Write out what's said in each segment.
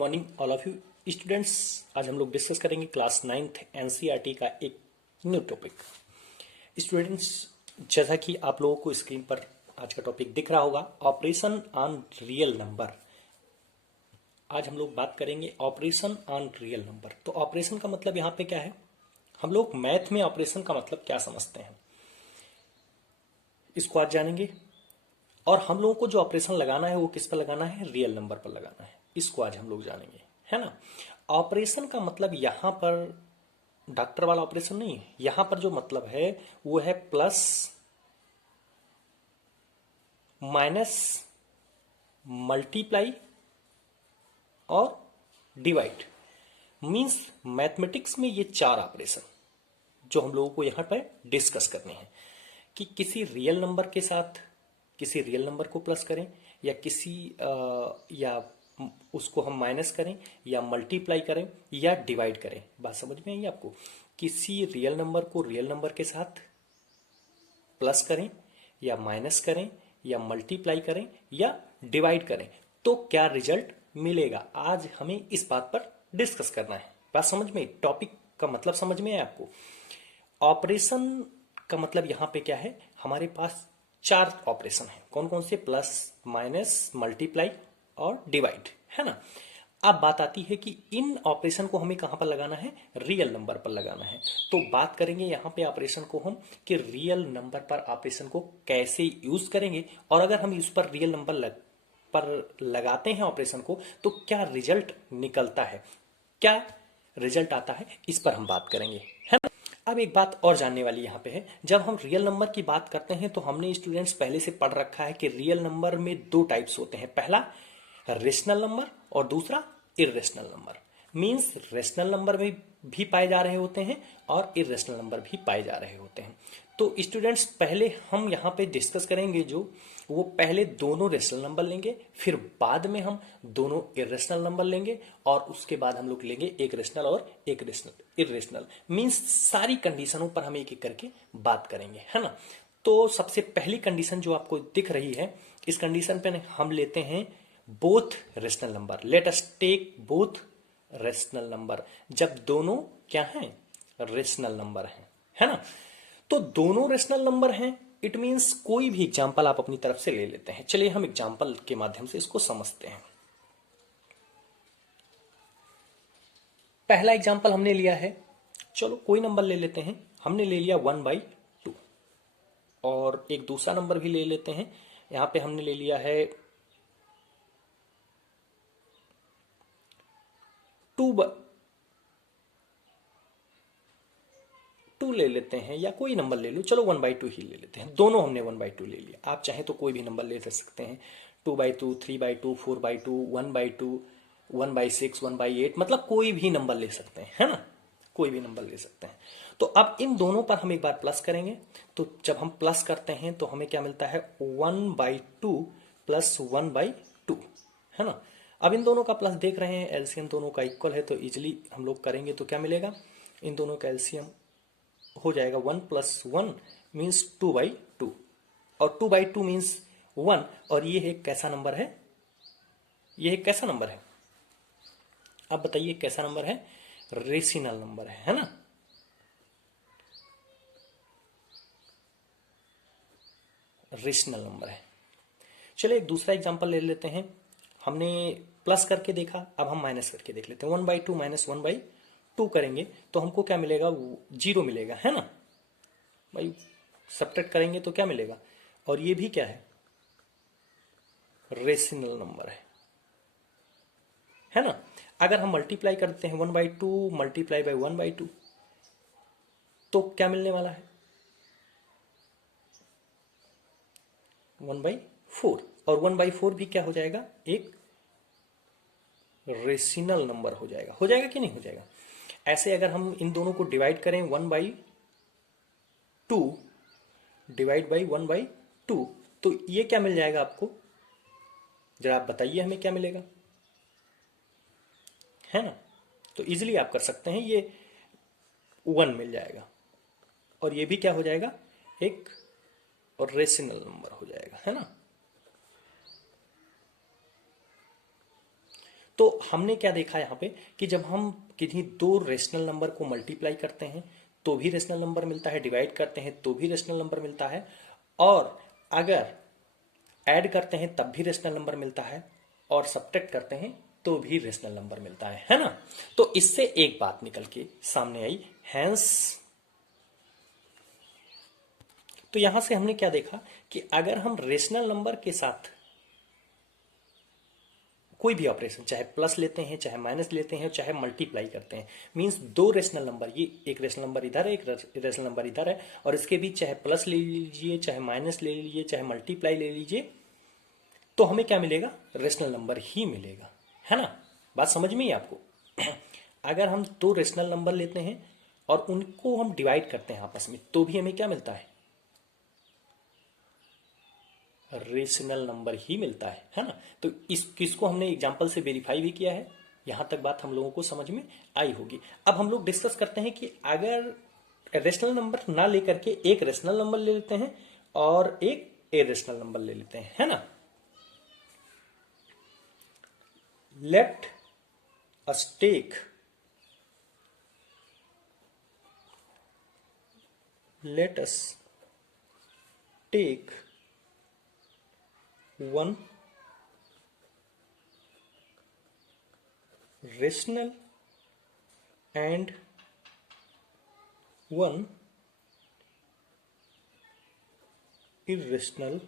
Morning all of you students. आज हम लोग डिस्कस करेंगे क्लास 9th एनसीईआरटी का एक न्यू टॉपिक। स्टूडेंट्स, जैसा कि आप लोगों को स्क्रीन पर आज का टॉपिक दिख रहा होगा, ऑपरेशन ऑन रियल नंबर। आज हम लोग बात करेंगे ऑपरेशन ऑन रियल नंबर। तो ऑपरेशन का मतलब यहाँ पे क्या है, हम लोग मैथ में ऑपरेशन का मतलब क्या समझते हैं, इसको आज जानेंगे। और हम लोगों को जो ऑपरेशन लगाना है वो किस पर लगाना है, रियल नंबर पर लगाना है, इसको आज हम लोग जानेंगे, है ना। ऑपरेशन का मतलब यहां पर डॉक्टर वाला ऑपरेशन नहीं है, यहां पर जो मतलब है वो है प्लस माइनस मल्टीप्लाई और डिवाइड। मींस मैथमेटिक्स में ये चार ऑपरेशन जो हम लोगों को यहां पर डिस्कस करने हैं कि किसी रियल नंबर के साथ किसी रियल नंबर को प्लस करें, या या उसको हम माइनस करें, या मल्टीप्लाई करें, या डिवाइड करें। बात समझ में आई आपको? किसी रियल नंबर को रियल नंबर के साथ प्लस करें, या माइनस करें, या मल्टीप्लाई करें, या डिवाइड करें, तो क्या रिजल्ट मिलेगा, आज हमें इस बात पर डिस्कस करना है। बात समझ में, टॉपिक का मतलब समझ में है आपको? ऑपरेशन का मतलब यहां पे क्या है, हमारे पास चार ऑपरेशन है। कौन कौन से? प्लस, माइनस, मल्टीप्लाई और डिवाइड, है ना। अब बात आती है कि इन ऑपरेशन को हमें कहां पर लगाना है, रियल नंबर पर लगाना है। तो बात करेंगे यहां पे ऑपरेशन को हम कि रियल नंबर पर ऑपरेशन को कैसे यूज करेंगे, और अगर हम इस पर रियल नंबर पर लगाते हैं ऑपरेशन को तो क्या रिजल्ट निकलता है, क्या रिजल्ट आता है, इस पर हम बात करेंगे, है ना। अब एक बात और जानने वाली यहाँ पे है, जब हम रियल नंबर की बात करते हैं तो हमने स्टूडेंट्स पहले से पढ़ रखा है कि रियल नंबर में दो टाइप्स होते हैं। पहला रेशनल नंबर और दूसरा irrational number. Means rational number में भी पाए जा रहे होते हैं और इरेशनल नंबर भी पाए जा रहे होते हैं। तो स्टूडेंट्स, पहले हम यहाँ पे डिस्कस करेंगे जो वो पहले दोनों रेशनल नंबर लेंगे, फिर बाद में हम दोनों इरेशनल नंबर लेंगे, और उसके बाद हम लोग लेंगे एक रेशनल और एक इरेशनल। मींस सारी कंडीशनों पर हम एक एक करके बात करेंगे, है ना। तो सबसे पहली कंडीशन जो आपको दिख रही है, इस कंडीशन पे हम लेते हैं both rational number. Let us take both rational number. जब दोनों क्या हैं, रेशनल नंबर हैं, है ना। तो दोनों रेशनल नंबर हैं, इट मींस कोई भी एग्जांपल आप अपनी तरफ से ले लेते हैं। चलिए हम एग्जांपल के माध्यम से इसको समझते हैं। पहला एग्जांपल हमने लिया है, चलो कोई नंबर ले लेते हैं, हमने ले लिया 1/2। और एक दूसरा नंबर भी ले लेते हैं, यहां पे हमने ले लिया है 2 ले लेते हैं, या कोई नंबर ले लो, चलो 1/2 ही ले लेते हैं। दोनों हमने 1/2 ले लिया, आप चाहें तो कोई भी नंबर ले सकते हैं, 2/2, 3/2, 4/2, 1/2, 1/6, 1/8, मतलब कोई भी नंबर ले सकते हैं, है ना, कोई भी नंबर ले सकते हैं। तो अब इन दोनों पर हम एक बार प्लस करेंगे, तो जब हम प्लस करते हैं तो हमें क्या मिलता है, 1/2 प्लस 1/2, है ना। अब इन दोनों का प्लस देख रहे हैं, एलसीएम दोनों का इक्वल है, तो इजिली हम लोग करेंगे तो क्या मिलेगा, इन दोनों का एलसीएम हो जाएगा 1 + 1 मीन्स 2/2, और 2/2 मीन्स 1। और ये एक कैसा नंबर है, ये एक कैसा नंबर है, अब बताइए कैसा नंबर है, रेशनल नंबर है ना। रेशनल नंबर है। चलिए एक दूसरा एग्जांपल ले लेते हैं, हमने प्लस करके देखा, अब हम माइनस करके देख लेते हैं। 1/2 माइनस 1/2 करेंगे तो हमको क्या मिलेगा, 0 मिलेगा, है ना भाई। सब्ट्रैक्ट करेंगे तो क्या मिलेगा, और ये भी क्या है, रेशनल नंबर है ना। अगर हम मल्टीप्लाई करते हैं 1/2 मल्टीप्लाई बाय 1/2 तो क्या मिलने वाला है, 1/4। और 1/4 भी क्या हो जाएगा, एक रेशनल नंबर हो जाएगा कि नहीं हो जाएगा। ऐसे अगर हम इन दोनों को डिवाइड करें, 1/2 डिवाइड बाई 1/2, तो ये क्या मिल जाएगा आपको, जरा आप बताइए हमें क्या मिलेगा, है ना। तो इजीली आप कर सकते हैं, ये 1 मिल जाएगा, और ये भी क्या हो जाएगा, एक और रेशनल नंबर हो जाएगा, है ना। तो हमने क्या देखा यहाँ पे कि जब हम किन्हीं दो रेशनल नंबर को मल्टीप्लाई करते हैं तो भी रेशनल नंबर मिलता है, डिवाइड करते हैं तो भी रेशनल नंबर मिलता है, और अगर ऐड करते हैं तब भी रेशनल नंबर मिलता है, और सब्ट्रैक्ट करते हैं तो भी रेशनल नंबर मिलता है ना। तो इससे एक बात निकल के सामने आई, हैंस तो यहां से हमने क्या देखा कि अगर हम रेशनल नंबर के साथ कोई भी ऑपरेशन, चाहे प्लस लेते हैं, चाहे माइनस लेते हैं, चाहे मल्टीप्लाई करते हैं, मींस दो रेशनल नंबर, ये एक रेशनल नंबर इधर है, एक रेशनल नंबर इधर है, और इसके बीच चाहे प्लस ले लीजिए, चाहे माइनस ले लीजिए, चाहे मल्टीप्लाई ले लीजिए, तो हमें क्या मिलेगा? रेशनल नंबर ही मिलेगा, है ना। बात समझ में ही आपको? अगर हम दो रेशनल नंबर लेते हैं और उनको हम डिवाइड करते हैं आपस में, तो भी हमें क्या मिलता है? रेशनल नंबर ही मिलता है ना। तो किसको हमने एग्जांपल से वेरीफाई भी किया है। यहां तक बात हम लोगों को समझ में आई होगी। अब हम लोग डिस्कस करते हैं कि अगर रेशनल नंबर ना लेकर के एक रेशनल नंबर ले लेते हैं और एक इरेशनल नंबर ले लेते हैं, है ना। Let us take one rational and one irrational,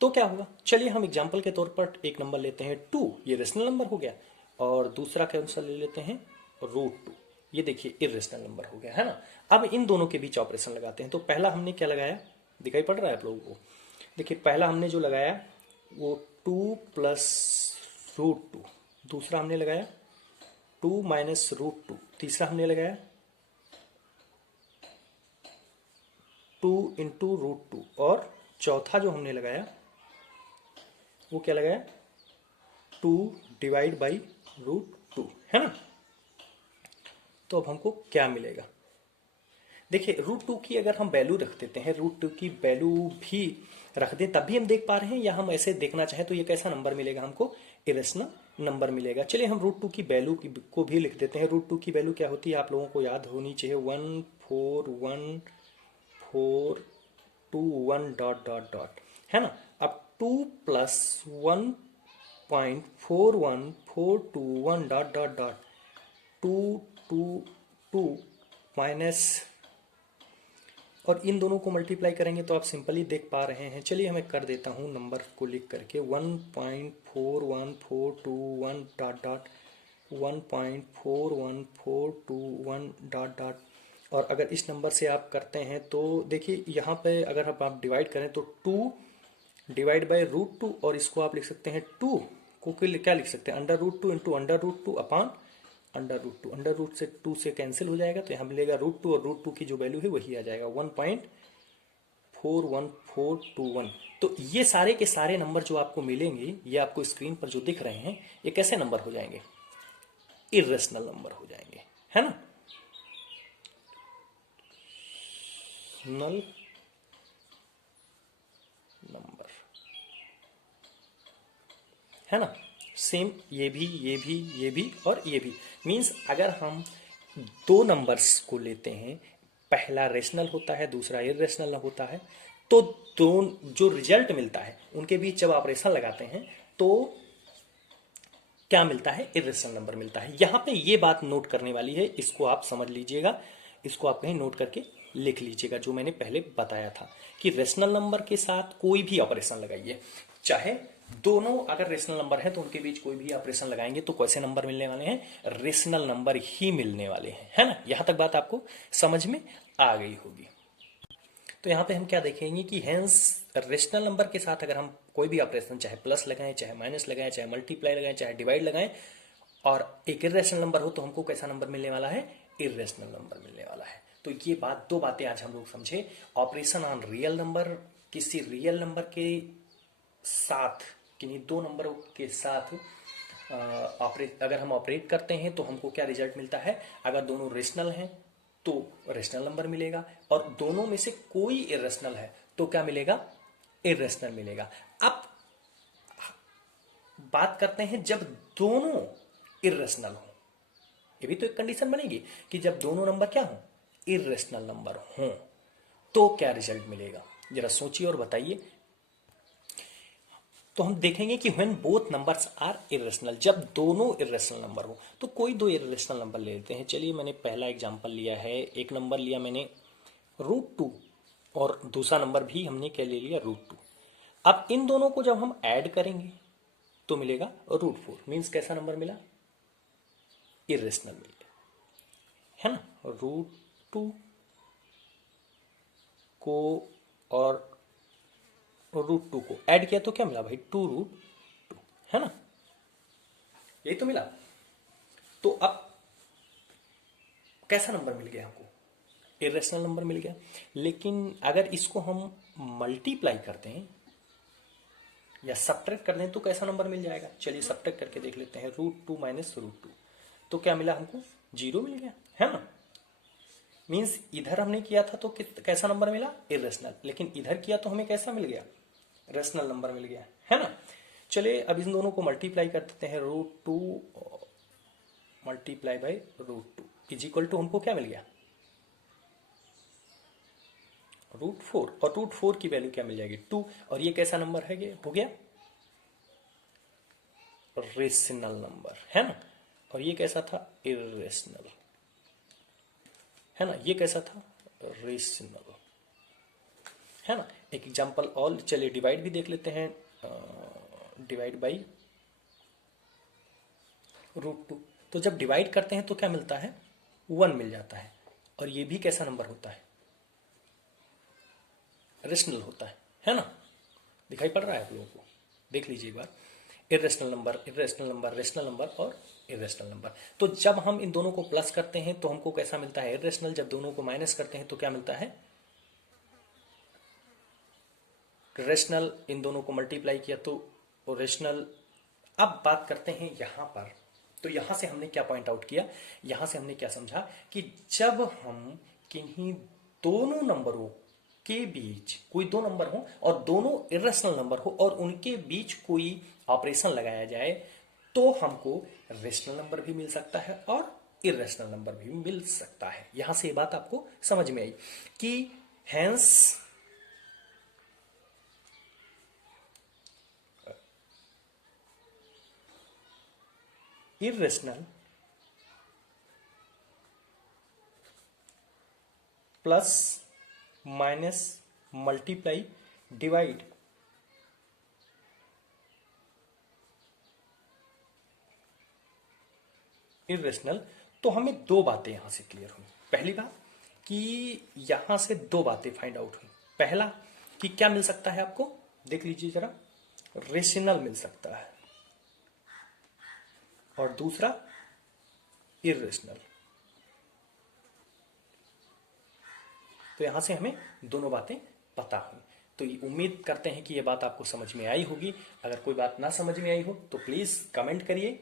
तो क्या होगा? चलिए हम एग्जांपल के तौर पर एक नंबर लेते हैं 2, ये रेशनल नंबर हो गया, और दूसरा कौन सा ले लेते हैं? √2, ये देखिए इरेशनल नंबर हो गया, है ना। अब इन दोनों के बीच ऑपरेशन लगाते हैं। तो पहला हमने क्या लगाया, दिखाई पड़ रहा है आप लोगों को? देखिए पहला हमने जो लगाया वो 2 + √2, दूसरा हमने लगाया 2 - √2, तीसरा हमने लगाया 2 × √2, और चौथा जो हमने लगाया वो क्या लगाया? 2 ÷ √2, है ना। तो अब हमको क्या मिलेगा? देखिए √2 की अगर हम वैल्यू रख देते हैं, √2 की वैल्यू भी रख दें तब भी हम देख पा रहे हैं, या हम ऐसे देखना चाहें तो ये कैसा नंबर मिलेगा हमको? इरेशनल नंबर मिलेगा। चलिए हम √2 की वैल्यू को भी लिख देते हैं। √2 की वैल्यू क्या होती है आप लोगों को याद होनी चाहिए, 14141 ... है ना। अब 2 + 1.41421 ... 2 2 2 माइनस, और इन दोनों को मल्टीप्लाई करेंगे तो आप सिंपली देख पा रहे हैं। चलिए मैं कर देता हूं नंबर को लिख करके 1.41421 ... 1.41421 ... और अगर इस नंबर से आप करते हैं तो देखिए यहाँ पे अगर आप डिवाइड करें तो 2 / √2, और इसको आप लिख सकते हैं 2 को क्या लिख सकते हैं? √2 × √2 अपॉन √2। √2 से 2 से कैंसिल हो जाएगा, तो यहाँ मिलेगा √2, और √2 की जो वैल्यू है वही आ जाएगा 1.41421। तो ये सारे के सारे नंबर जो आपको मिलेंगे, ये आपको स्क्रीन पर जो दिख रहे हैं, ये कैसे नंबर हो जाएंगे? इरेशनल नंबर हो जाएंगे, है ना। नल नंबर, है ना। सेम ये भी, ये भी, ये भी और ये भी। मींस अगर हम दो नंबर्स को लेते हैं, पहला रेशनल होता है, दूसरा इरेशनल होता है, तो दोनों जो रिजल्ट मिलता है उनके बीच जब ऑपरेशन लगाते हैं तो क्या मिलता है? इरेशनल नंबर मिलता है। यहां पे ये बात नोट करने वाली है, इसको आप समझ लीजिएगा, इसको आप कहीं नोट करके लिख लीजिएगा, जो मैंने पहले बताया था कि रेशनल नंबर के साथ कोई भी ऑपरेशन लगाइए, चाहे दोनों अगर रेशनल नंबर है तो उनके बीच कोई भी ऑपरेशन लगाएंगे तो कैसे नंबर मिलने वाले हैं? रेशनल नंबर ही मिलने वाले हैं, है ना। यहां तक बात आपको समझ में आ गई होगी। तो यहाँ पे हम क्या देखेंगे कि हेंस रेशनल नंबर के साथ अगर हम कोई भी ऑपरेशन, चाहे प्लस लगाएं, चाहे माइनस लगाएं, चाहे मल्टीप्लाई लगाएं, चाहे डिवाइड लगाएं, और एक इरेशनल नंबर हो तो हमको कैसा नंबर मिलने वाला है? इरेशनल नंबर मिलने वाला है। तो ये दो बातें आज हम लोग समझे। ऑपरेशन ऑन रियल नंबर, किसी रियल नंबर के साथ, किन्हीं दो नंबरों के साथ अगर हम ऑपरेट करते हैं तो हमको क्या रिजल्ट मिलता है? अगर दोनों रेशनल हैं तो रेशनल नंबर मिलेगा, और दोनों में से कोई इरेशनल है तो क्या मिलेगा? इरेशनल मिलेगा। अब बात करते हैं जब दोनों इर्रेशनल हो। ये भी तो एक कंडीशन बनेगी कि जब दोनों नंबर क्या हो, इर्रेशनल नंबर हो, तो क्या रिजल्ट मिलेगा, जरा सोचिए और बताइए। तो हम देखेंगे कि when both numbers are irrational, जब दोनों इरेशनल नंबर हो। तो कोई दो इरेशनल नंबर ले लेते हैं। चलिए मैंने पहला एग्जांपल लिया है, एक नंबर लिया मैंने √2 और दूसरा नंबर भी हमने क्या ले लिया, √2। अब इन दोनों को जब हम ऐड करेंगे तो मिलेगा √4। मीन्स कैसा नंबर मिला, इरेशनल मिल गया, है ना। √2 को और √2 को ऐड किया तो क्या मिला भाई, 2√2, है ना, यही तो मिला। तो अब कैसा नंबर मिल गया हमको, इरेशनल नंबर मिल गया। लेकिन अगर इसको हम मल्टीप्लाई करते हैं या सब्ट्रैक्ट कर दें तो कैसा नंबर मिल जाएगा, चलिए सब्ट्रैक्ट करके देख लेते हैं। √2 माइनस √2, तो क्या मिला हमको, 0 मिल गया, है ना। मीन्स इधर हमने किया था तो कैसा नंबर मिला, इरेशनल, लेकिन इधर किया तो हमें कैसा मिल गया, रेशनल नंबर मिल गया, है ना। चलिए अब इन दोनों को मल्टीप्लाई कर देते हैं। √2 multiply by √2 is equal to हमको क्या मिल गया, √4, और √4 की वैल्यू क्या मिल जाएगी, 2। और ये कैसा नंबर है, ये हो गया रेशनल नंबर, है ना। और ये कैसा था, इरेशनल, है ना। ये कैसा था, रेशनल, है ना। एक एग्जांपल और, चलिए डिवाइड भी देख लेते हैं। डिवाइड बाई √2, तो जब डिवाइड करते हैं तो क्या मिलता है, 1 मिल जाता है। और ये भी कैसा नंबर होता है, रेशनल होता है ना। दिखाई पड़ रहा है आप लोगों को, देख लीजिए एक बार। Irrational number, irrational number, rational number और इरेशनल नंबर। तो जब हम इन दोनों को प्लस करते हैं तो हमको कैसा मिलता है, इरेशनल। जब दोनों को माइनस करते हैं तो क्या मिलता है, रेशनल। इन दोनों को मल्टीप्लाई किया तो रेशनल। अब बात करते हैं यहां पर, तो यहां से हमने क्या पॉइंट आउट किया, यहां से हमने क्या समझा कि जब हम किन्हीं दोनों नंबरों के बीच, कोई दो नंबर हो और दोनों इरेशनल नंबर हो और उनके बीच कोई ऑपरेशन लगाया जाए तो हमको रेशनल नंबर भी मिल सकता है और इरेशनल नंबर भी मिल सकता है। यहां से ये बात आपको समझ में आई कि hence irrational plus minus multiply divide irrational. तो हमें दो बातें यहां से क्लियर हुई। पहली बात कि यहां से दो बातें फाइंड आउट हुई। पहला कि क्या मिल सकता है आपको, देख लीजिए जरा, रेशनल मिल सकता है, और दूसरा इरेशनल। तो यहां से हमें दोनों बातें पता हुई। तो उम्मीद करते हैं कि यह बात आपको समझ में आई होगी। अगर कोई बात ना समझ में आई हो तो प्लीज कमेंट करिए,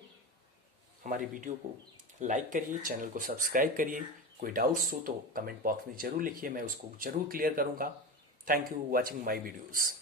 हमारी वीडियो को लाइक करिए, चैनल को सब्सक्राइब करिए। कोई डाउट्स हो तो कमेंट बॉक्स में जरूर लिखिए, मैं उसको जरूर क्लियर करूंगा। Thank you watching my videos.